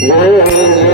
सुख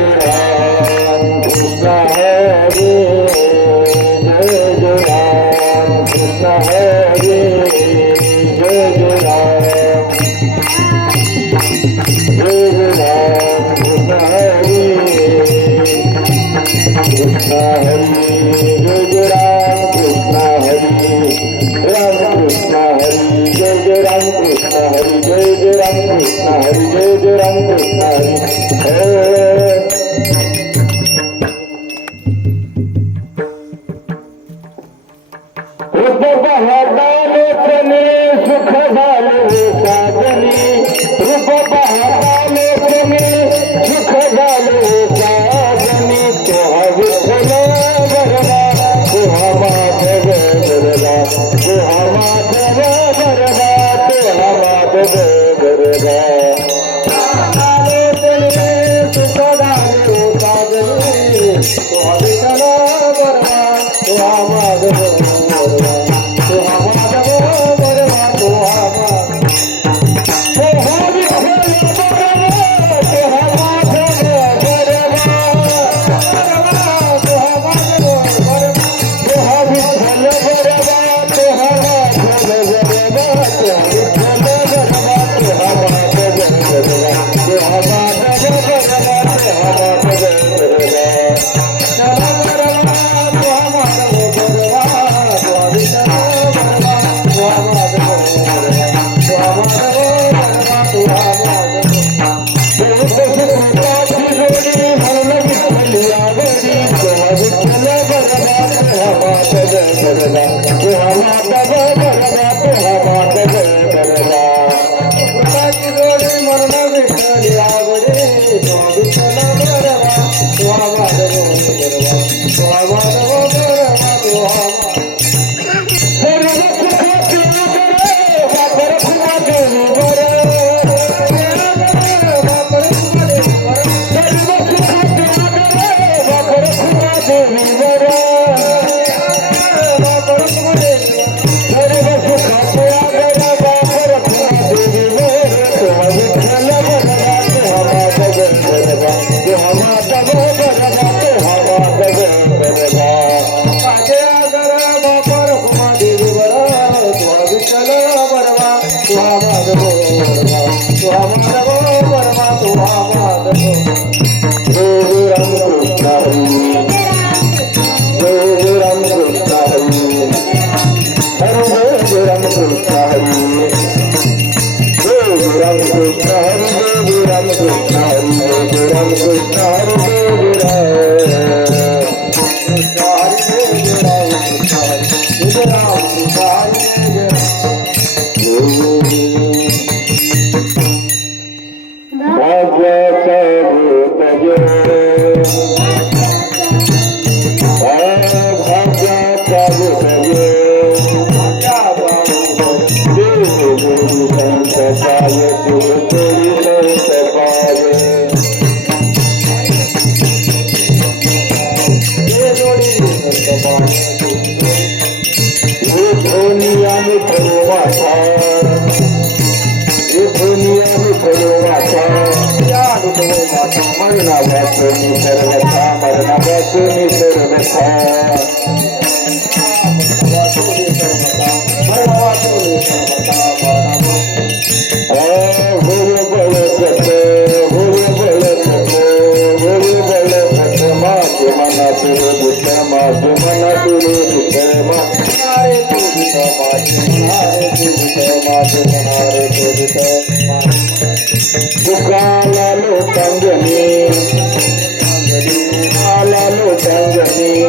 Vamos Krishna मी ठरू वाचा हे दुनिया मी ठरू वाचा या अनुभव सर्वथा मरणावाच मी सर्वथा दुखाला लोटांगणी आला लोटांगणी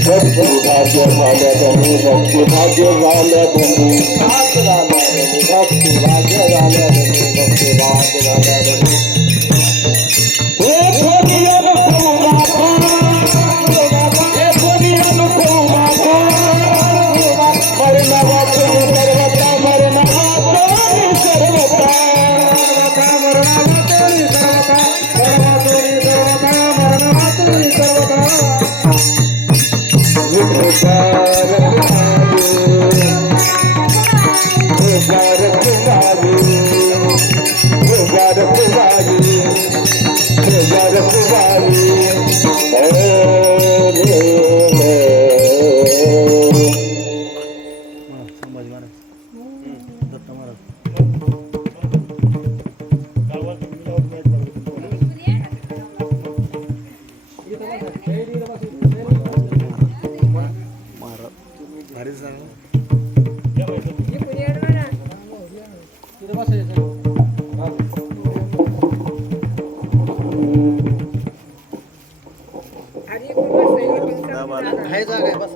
भक्ती भाग्य झाल्या तुम्ही भक्ती भाग्य झाल्या तुम्ही भक्ती भाग्य झाल्या तुम्ही भक्ती भाग्य झाल्या आहे जागा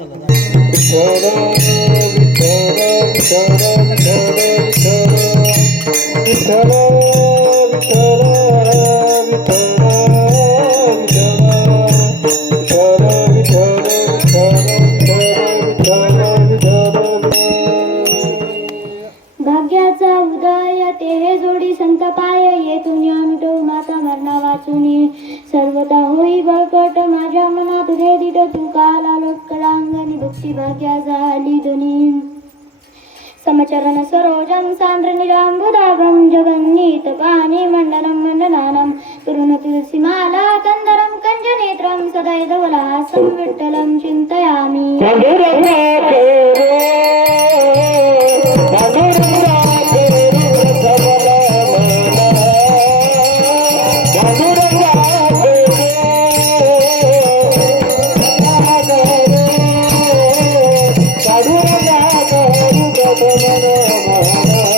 माझ्या मनात दे दिट तू काला लोटकडांगणी भक्ती भाग्या झाली ध्वनी समचरण सरोजं सांद्र निरांबुदागं जगन्नीत पाणी मंडलं मंडनानं कञ्जनेत्रं सदैधवलासं विठ्ठलं चिन्तयामि। Oh, oh, oh, oh.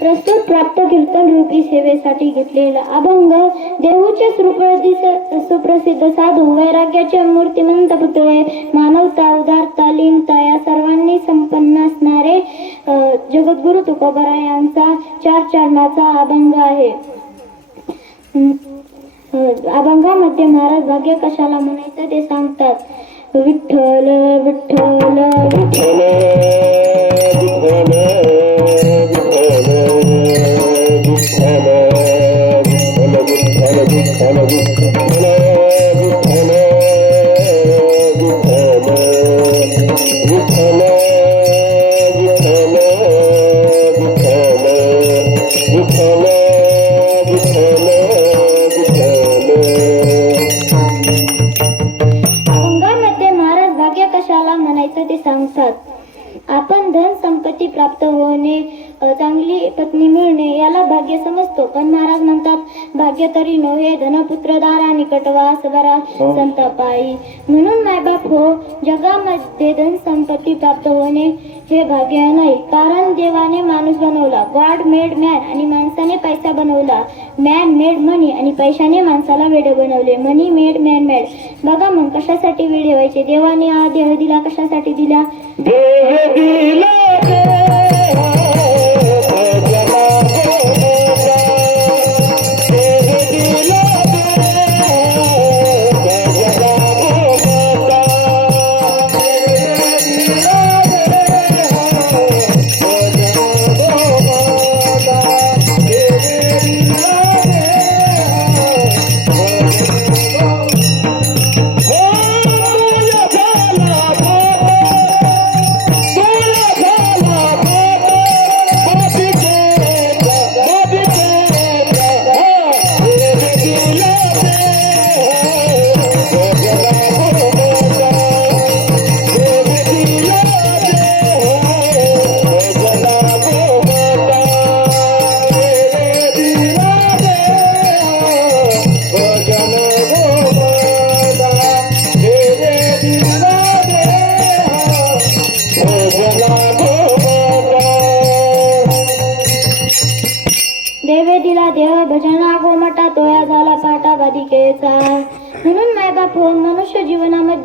प्रस्तुत प्राप्त कीर्तन रूपी सेवेसाठी घेतलेला अभंग देहूचे सुप्रसिद्ध साधू वैराग्याचे मूर्तिमंत पुतळे मानवता उदारता लीनता या सर्वांनी संपन्न असणारे जगद्गुरु तुकोबरा यांचा चार चरणाचा अभंग आहे. हो, अभंगामध्ये महाराज भाग्य कशाला म्हणायचं ते सांगतात. विठ्ठल. विठ्ठल विठ्ठल. नव्हे धनपुत्र दारा निकटवास बरा संतापाई. म्हणून मायबाप हो जगामध्ये धन संपत्ती प्राप्त होणे हे भाग्य नाही. कारण देवाने माणूस बनवला गॉड मेड मॅन आणि माणसाने पैसा बनवला. मॅन मेड मनी आणि पैशाने माणसाला वेडे बनवले. मनी मेड मॅन मेड बघा मग कशासाठी वेडे व्हायचे? देवाने हा देह दिला कशासाठी दिला? देव दिला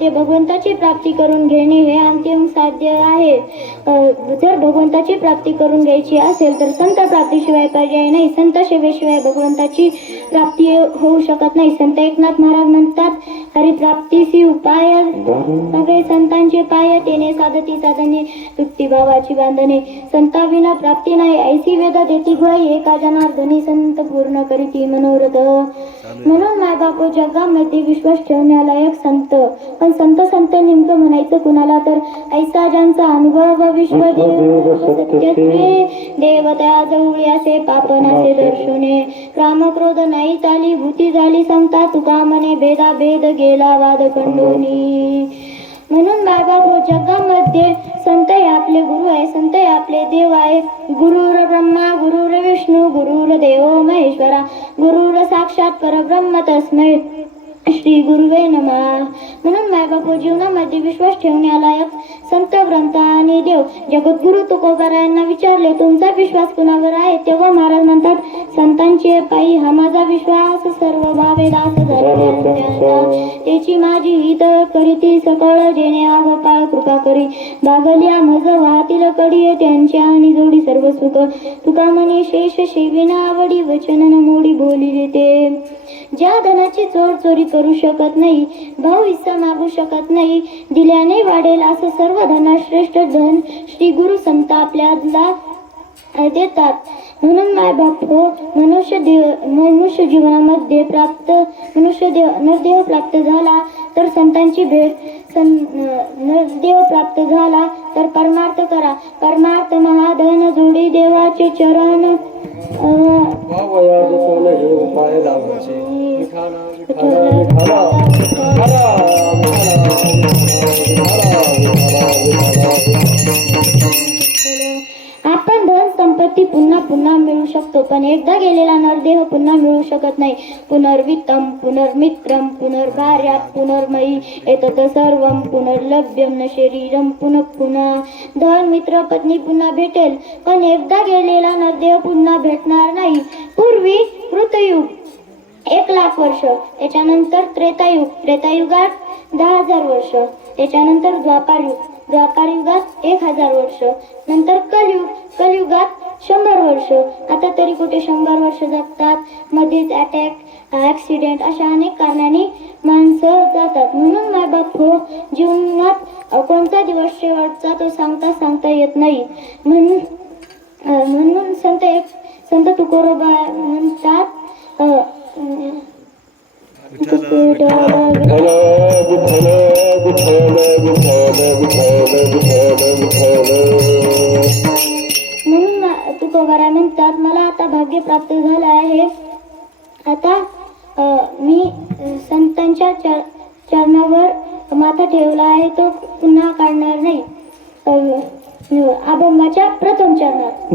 जीवनामध्ये भगवंताची प्राप्ती करून घेणे हे अंतिम साध्य आहे. जर भगवंताची प्राप्ती करून घ्यायची असेल तर संत प्राप्तीशिवाय पर्याय नाही. संत सेवेशिवाय भगवंताची प्राप्ती होऊ शकत नाही. संत एकनाथ महाराज म्हणतात हरिप्राप्तीसी उपाय नव्हे संतांचे पाय तेने साधती साधने तुटती भावाची बांधणे संताविना प्राप्ती नाही. ऐसी वेद देती ग्वाही एका जनार्दनी संत पूर्ण करीती मनोरथ. म्हणून मायबापू जगामध्ये विश्वास ठेवण्यालायक संत. पण संत संत नेमकं म्हणायचं कुणाला तर? ऐसा ज्यांचा अनुभव सत्यत्वे देवता जवळी असे पापनाचे दर्शने क्रोध नाही चाली भूती झाली संता तुका मने भेदा भेद गेला वाद खंडोनी म्हणून बाबा जगामध्ये संत हे आपले गुरु आहे संत हे आपले देव आहे. गुरुर ब्रह्मा गुरुर विष्णू गुरुर देव महेश्वरा. गुरुर साक्षात परब्रह्म तस्मय श्री गुरुवे नमा. म्हणून मायबापू जीवनामध्ये विश्वास ठेवण्यालायक संत ग्रंथ आणि देव जगद्गुरु तुकोबारायांना विचारले तुमचा विश्वास कुणावर आहे? तेव्हा महाराज म्हणतात संतांचे पायी हा माझा विश्वास सर्व भावे दास त्याची माझी हित करीती सकळ जेणे गोपाळ कृपा करी. बागल्या मज वाहतील कडी त्यांची आणि जोडी सर्व सुख. तुका म्हणे शेष शेविना आवडी वचन मोडी बोली देते. ज्या धनाची चोर चोरी करू शकत नाही भाऊ हिस्सा मागू शकत नाही दिल्याने वाढेल असं सर्व धनाश्रेष्ठ धन श्री गुरु संत आपल्याला देतात म्हणून माय बाप हो मनुष्य देव मनुष्य जीवनामध्ये प्राप्त मनुष्य देव नरदेह प्राप्त झाला तर संतांची भेट सं नरदेह प्राप्त झाला तर परमार्थ करा परमार्थ महाधन जोडी देवाचे चरण आपण धन संपत्ती पुन्हा पुन्हा मिळू शकतो पण एकदा गेलेला नरदेह पुन्हा मिळू शकत नाही. पुनर्वित्तम पुनर्मित्रम पुनर्भार्या पुनर्मयी एतत सर्व पुनर्लभ्यम न शरीरम पुनः पुन्हा धन मित्र पत्नी पुन्हा भेटेल पण एकदा गेलेला नरदेह पुन्हा भेटणार नाही. पूर्वी मृतयुग एक लाख वर्ष. त्याच्यानंतर त्रेतायुग त्रेतायुगात दहा हजार वर्ष. त्याच्यानंतर द्वापारयुग. द्वापारयुगात एक हजार वर्ष. नंतर कलयुग. कलयुगात शंभर वर्ष. आता तरी कुठे शंभर वर्ष जगतात? मध्येच अटॅक ॲक्सिडेंट अशा अनेक कारणांनी माणसं जातात. म्हणून मायबाप हो जीवनात कोणता दिवस शेवटचा तो सांगता सांगता येत नाही. म्हणून म्हणून संत एक संत तुकोरोबा म्हणतात म्हणून मा- म्हणतात मला आता भाग्य प्राप्त झालं आहे. आता मी संतांच्या चर चरणावर माथा ठेवला आहे तो पुन्हा काढणार नाही. अभंगाच्या प्रथम चरणात.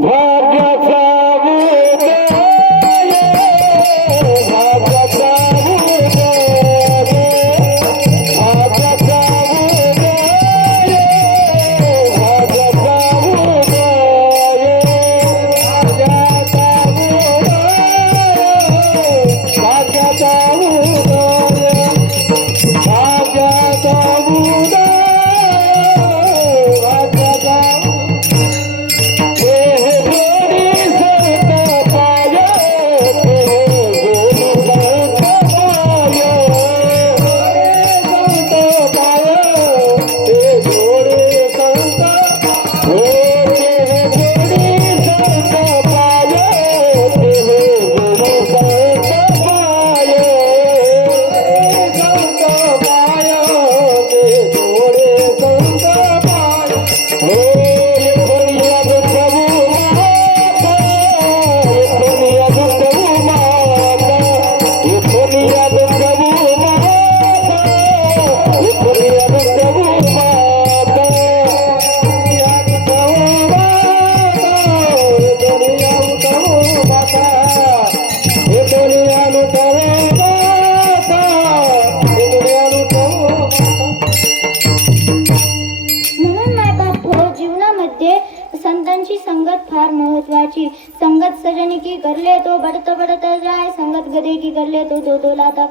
करले तो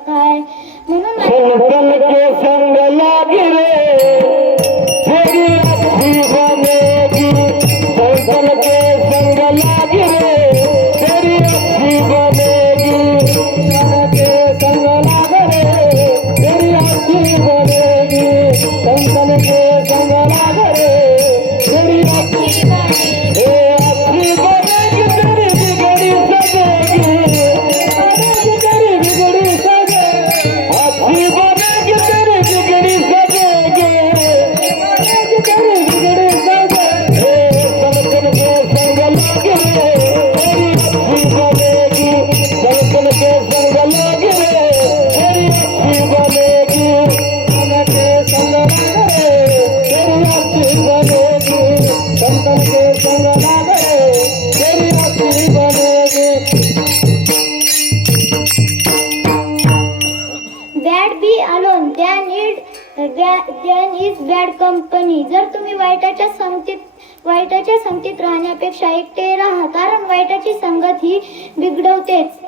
जर तुम्ही वाईटाच्या संगतीत वाईटाच्या संगतीत राहण्यापेक्षा एकटे राहा कारण वाईटाची संगत ही बिघडवतेच.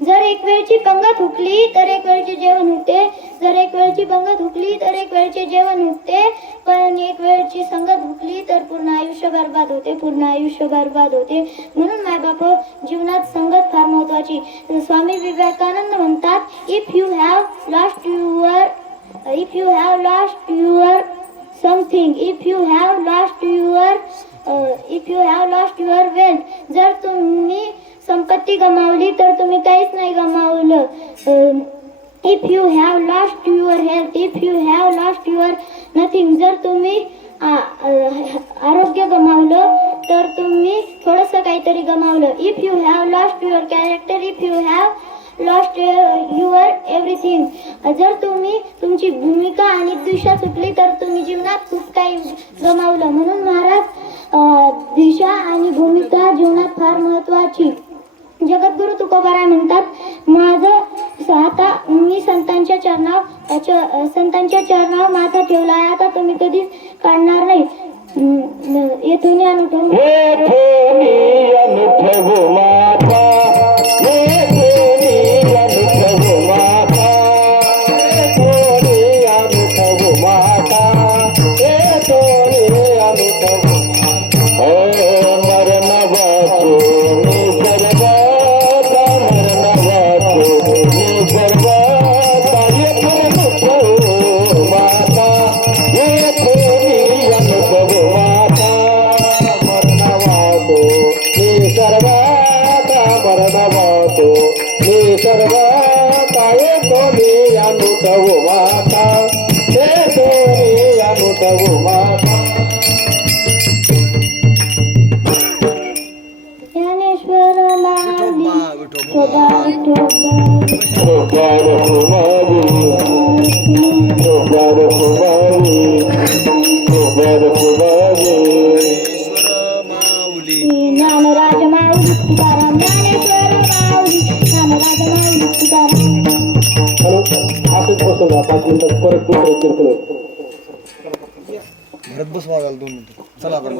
जर एक वेळची पंगत हुकली तर एक वेळचे जेवण होते जर एक वेळची पंगत हुकली तर एक वेळचे जेवण होते पण एक वेळची संगत हुकली तर पूर्ण आयुष्य बर्बाद होते पूर्ण आयुष्य बर्बाद होते. म्हणून माय बाप जीवनात संगत फार महत्वाची स्वामी विवेकानंद म्हणतात if you have lost your if you have lost your something if you have lost your if you have lost your wealth जर तुम्ही संपत्ती गमावली तर तुम्ही काहीच नाही गमावलं. If you have lost your health if you have lost your nothing जर तुम्ही आ- आरोग्य गमावलं तर तुम्ही थोडंसं काहीतरी गमावलं. If you have lost your character if you have lost your everything जर तुम्ही तुमची भूमिका आणि दिशा सुटली तर तुम्ही जीवनात खूप काही गमावलं. म्हणून महाराज दिशा आणि भूमिका जीवनात फार महत्वाची जगद्गुरु तुकोबाराय म्हणतात माझं आता मी संतांच्या चरणाव च- संतांच्या चरणावर माथा आहे. आता तुम्ही कधीच काढणार नाही. येथून अनुठव असंच बसून पाच मिनिटात परत दुसरं कीर्तन घरात बसवा झालं दोन मिनिटं. चला बरं.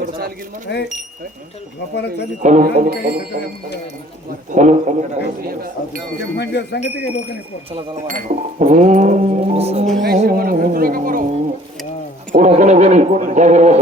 पुढं जागर बसा